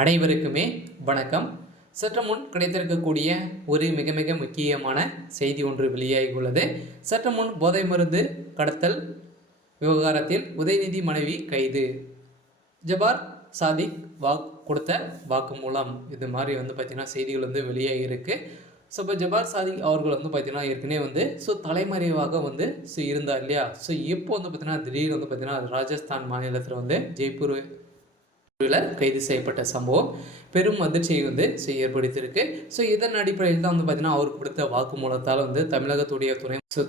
அனைவருக்குமே வணக்கம். சற்று முன் கிடைத்திருக்கக்கூடிய ஒரு மிக மிக முக்கியமான செய்தி ஒன்று வெளியாகியுள்ளது. சற்று முன் போதை மருந்து கடத்தல் விவகாரத்தில் உதயநிதி மனைவி கைது. ஜபார் சாதிக் கொடுத்த வாக்குமூலம் இது மாதிரி பார்த்திங்கன்னா செய்திகள் வெளியாகி இருக்கு. ஸோ இப்போ ஜபார் சாதிக் அவர்கள் பார்த்திங்கன்னா ஏற்கனவே தலைமறைவாக இருந்தார் இல்லையா. ஸோ இப்போ பார்த்திங்கன்னா திடீர்னு பார்த்திங்கன்னா ராஜஸ்தான் மாநிலத்தில் ஜெய்ப்பூர் கைது செய்யப்பட்ட சம்பவம் பெரும் அதிர்ச்சியை ஏற்படுத்தியிருக்கு. ஸோ இதன் அடிப்படையில் தான் பார்த்திங்கன்னா அவர் கொடுத்த வாக்குமூலத்தால் தமிழகத்துடைய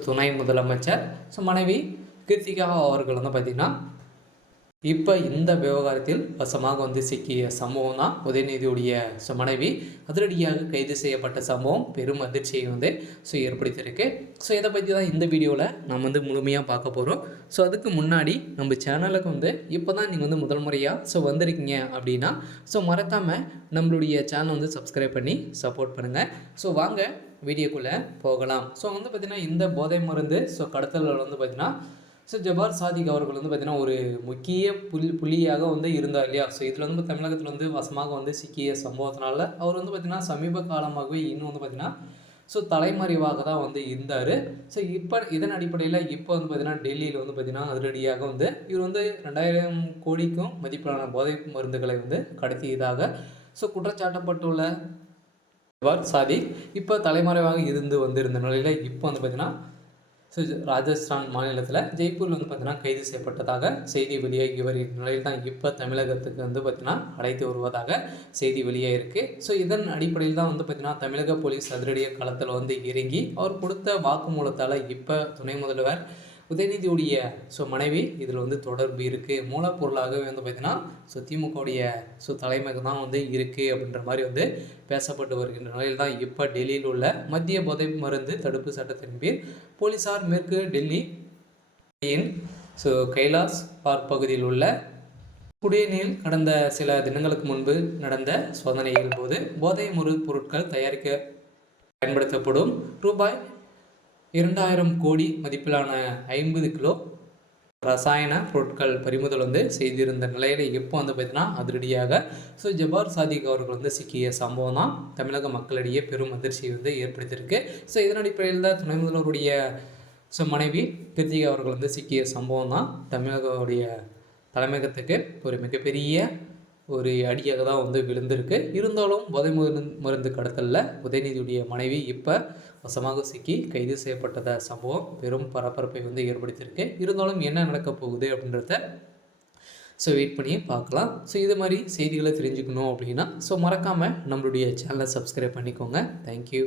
துணை முதலமைச்சர் மனைவி கிருத்திகா அவர்கள் பார்த்திங்கன்னா இப்போ இந்த விவகாரத்தில் வசமாக சிக்கிய சம்பவம் தான் உதயநிதியுடைய மனைவி அதிரடியாக கைது செய்யப்பட்ட சம்பவம் பெரும் அதிர்ச்சியை ஏற்படுத்தியிருக்கு. ஸோ இதை பற்றி தான் இந்த வீடியோவில் நம்ம முழுமையாக பார்க்க போகிறோம். ஸோ அதுக்கு முன்னாடி நம்ம சேனலுக்கு இப்போ தான் நீங்கள் முதல் முறையாக வந்திருக்கீங்க அப்படின்னா மறக்காமல் நம்மளுடைய சேனல் சப்ஸ்கிரைப் பண்ணி சப்போர்ட் பண்ணுங்கள். ஸோ வாங்க வீடியோக்குள்ளே போகலாம். ஸோ பார்த்திங்கன்னா இந்த போதை மருந்து கடத்தலில் பார்த்திங்கன்னா ஜபார் சாதிக் அவர்கள் பார்த்திங்கன்னா ஒரு முக்கிய புள்ளியாக இருந்தார் இல்லையா. ஸோ இதில் தமிழகத்தில் வசமாக சிக்கிய சம்பவத்தினால அவர் பார்த்திங்கன்னா சமீப காலமாகவே இன்னும் பார்த்திங்கன்னா தலைமறைவாக தான் இருந்தார். ஸோ இப்போ இதன் அடிப்படையில் இப்போ பார்த்திங்கன்னா டெல்லியில் பார்த்திங்கன்னா அதிரடியாக இவர் 2000 கோடிக்கும் மதிப்பிலான போதை மருந்துகளை கடத்தியதாக குற்றச்சாட்டப்பட்டுள்ள ஜபார் சாதிக் இப்போ தலைமறைவாக வந்திருந்த நிலையில் இப்போ பார்த்திங்கன்னா ராஜஸ்தான் மாநிலத்தில் ஜெய்ப்பூரில் பார்த்திங்கன்னா கைது செய்யப்பட்டதாக செய்தி வெளியாகி வருகிற நிலையில் தான் இப்போ தமிழகத்துக்கு பார்த்திங்கன்னா அழைத்து வருவதாக செய்தி வெளியாகிருக்கு. ஸோ இதன் அடிப்படையில் தான் பார்த்திங்கன்னா தமிழக போலீஸ் அதிரடியாக களத்தில் இறங்கி அவர் கொடுத்த வாக்குமூலத்தால் இப்போ துணை முதல்வர் உதயநிதியுடைய மனைவி இதில் தொடர்பு இருக்குது, மூலப்பொருளாகவே பார்த்திங்கன்னா திமுகவுடைய தலைமைக்கு தான் இருக்குது அப்படின்ற மாதிரி பேசப்பட்டு வருகின்ற நிலையில் தான் இப்போ டெல்லியில் உள்ள மத்திய போதை மருந்து தடுப்பு சட்டத்தின் பேர் போலீஸார் மேற்கு டெல்லியின் கைலாஸ் பார்க் பகுதியில் உள்ள குடிநீர் கடந்த சில தினங்களுக்கு முன்பு நடந்த சோதனையின் போது போதை பொருட்கள் தயாரிக்க பயன்படுத்தப்படும் ரூபாய் 2000 கோடி மதிப்பிலான 50 கிலோ ரசாயன பொருட்கள் பறிமுதல் செய்திருந்த நிலையில் இப்போ பார்த்திங்கன்னா அதிரடியாக ஜபார் சாதிக் அவர்கள் சிக்கிய சம்பவம் தான் தமிழக மக்களிடையே பெரும் அதிர்ச்சியை ஏற்படுத்தியிருக்கு. ஸோ இதன் அடிப்படையில் தான் துணை முதல்வருடைய மனைவி கிருத்திகா அவர்கள் சிக்கிய சம்பவம் தான் தமிழகவுடைய தலைமையகத்துக்கு ஒரு மிகப்பெரிய ஒரு அடியாக தான் விழுந்திருக்கு. இருந்தாலும் போதை மருந்து கடத்தலில் உதயநிதியுடைய மனைவி இப்போ வசமாக சிக்கி கைது செய்யப்பட்டத சம்பவம் பெரும் பரபரப்பை ஏற்படுத்தியிருக்கு. இருந்தாலும் என்ன நடக்க போகுது அப்படின்றத வெயிட் பண்ணி பார்க்கலாம். இது மாதிரி செய்திகளை தெரிஞ்சுக்கணும் அப்படின்னா மறக்காமல் நம்மளுடைய சேனலை சப்ஸ்கிரைப் பண்ணிக்கோங்க. தேங்க்யூ.